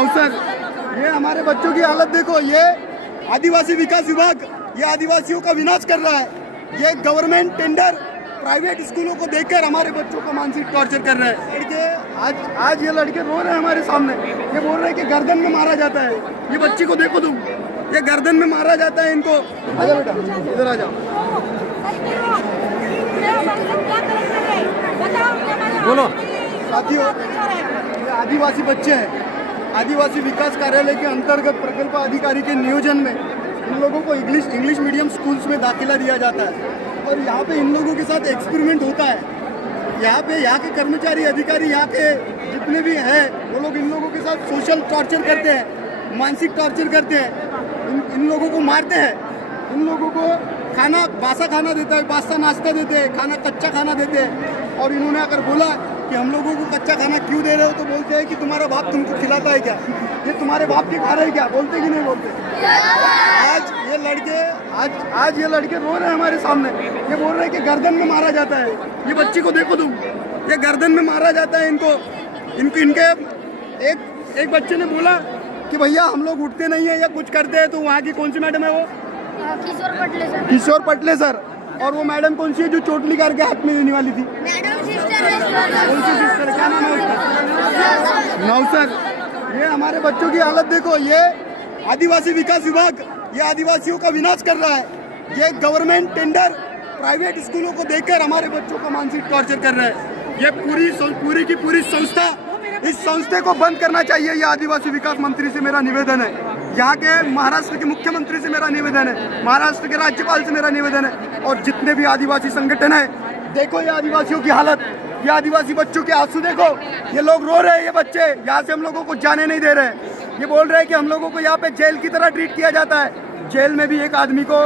अवसर। ये हमारे बच्चों की हालत देखो, ये आदिवासी विकास विभाग ये आदिवासियों का विनाश कर रहा है। ये गवर्नमेंट टेंडर प्राइवेट स्कूलों को देकर हमारे बच्चों को मानसिक टॉर्चर कर रहा है। लड़के आज ये लड़के रो रहे हैं हमारे सामने, ये बोल रहे हैं कि गर्दन में मारा जाता है। ये बच्ची को देखो तुम, ये गर्दन में मारा जाता है इनको। आजा बेटा, इधर आ जाओ, बोलो। साथियों, ये आदिवासी बच्चे हैं। आदिवासी विकास कार्यालय के अंतर्गत प्रकल्प अधिकारी के नियोजन में इन लोगों को इंग्लिश मीडियम स्कूल्स में दाखिला दिया जाता है और यहाँ पे इन लोगों के साथ एक्सपेरिमेंट होता है। यहाँ के कर्मचारी अधिकारी यहाँ के जितने भी हैं वो लोग इन लोगों के साथ सोशल टॉर्चर करते हैं, मानसिक टॉर्चर करते हैं, इन लोगों को मारते हैं। इन लोगों को खाना बासा खाना देता है, बासा नाश्ता देते हैं, खाना कच्चा खाना देते हैं। और इन्होंने अगर बोला कि हम लोगों को कच्चा खाना क्यों दे रहे हो तो बोलते हैं कि तुम्हारा बाप तुमको खिलाता है क्या, ये तुम्हारे बाप के खा रहे हैं क्या, बोलते कि नहीं बोलते। आज ये लड़के रो रहे हैं हमारे सामने, ये बोल रहे हैं कि गर्दन में मारा जाता है। ये बच्ची को देखो तुम, ये गर्दन में मारा जाता है इनको। इनके एक बच्चे ने बोला कि भैया हम लोग उठते नहीं है या कुछ करते हैं। तो वहाँ की कौन सी मैडम है वो? किशोर पटले सर। और वो मैडम कौन सी है जो चोटली करके हाथ में देने वाली थी? कौन सी सिस्टर, क्या नाम है उसका? नौसर। ये हमारे बच्चों की हालत देखो, ये आदिवासी विकास विभाग ये आदिवासियों का विनाश कर रहा है। ये गवर्नमेंट टेंडर प्राइवेट स्कूलों को देकर हमारे बच्चों को मानसिक टॉर्चर कर रहा है। ये पूरी की पूरी संस्था, इस संस्था को बंद करना चाहिए। ये आदिवासी विकास मंत्री से मेरा निवेदन है, यहाँ के महाराष्ट्र के मुख्यमंत्री से मेरा निवेदन है, महाराष्ट्र के राज्यपाल से मेरा निवेदन है और जितने भी आदिवासी संगठन है। देखो ये आदिवासियों की हालत, ये आदिवासी बच्चों के आंसू देखो, ये लोग रो रहे हैं। ये बच्चे यहाँ से हम लोगों को जाने नहीं दे रहे हैं। ये बोल रहे हैं कि हम लोगों को यहाँ पे जेल की तरह ट्रीट किया जाता है। जेल में भी एक आदमी को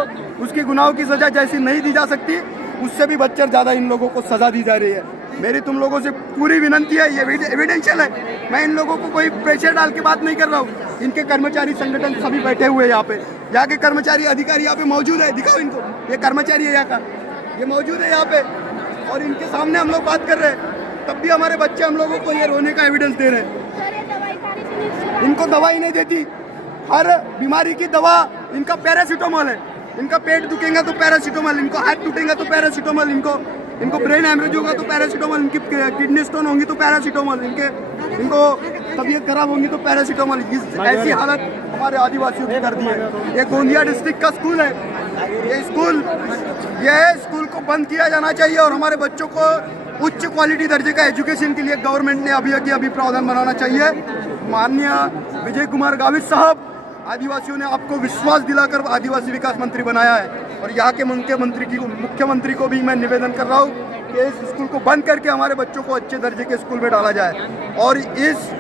उसके गुनाहों की सजा जैसी नहीं दी जा सकती, उससे भी बच्चर ज़्यादा इन लोगों को सजा दी जा रही है। मेरी तुम लोगों से पूरी विनंती है, ये एविडेंशियल है, मैं इन लोगों को कोई प्रेशर डाल के बात नहीं कर रहा हूँ। इनके कर्मचारी संगठन सभी बैठे हुए हैं यहाँ के कर्मचारी अधिकारी यहाँ पे मौजूद है। दिखाओ इनको, ये कर्मचारी है यहाँ का, ये मौजूद है यहाँ पे और इनके सामने हम लोग बात कर रहे हैं। तब भी हमारे बच्चे हम लोगों को ये रोने का एविडेंस दे रहे हैं। इनको दवाई नहीं देती, हर बीमारी की दवा इनका पैरासीटामोल है। इनका पेट दुखेगा तो पैरासीटामोल, इनको हाथ टूटेगा तो पैरासीटामोल, इनको ब्रेन हैमरेज होगा तो पैरासीटामोल, इनकी किडनी स्टोन होंगी तो पैरासीटामोल, इनको तबीयत खराब होंगी तो पैरासीटामोल। ऐसी हालत हमारे आदिवासियों की कर दी है। ये गोंदिया डिस्ट्रिक्ट का स्कूल है, ये स्कूल को बंद किया जाना चाहिए और हमारे बच्चों को उच्च क्वालिटी दर्जे का एजुकेशन के लिए गवर्नमेंट ने अभी प्रावधान बनाना चाहिए। माननीय विजय कुमार गावित साहब, आदिवासियों ने आपको विश्वास दिलाकर आदिवासी विकास मंत्री बनाया है और यहाँ के मुख्यमंत्री को भी मैं निवेदन कर रहा हूँ कि इस स्कूल को बंद करके हमारे बच्चों को अच्छे दर्जे के स्कूल में डाला जाए और इस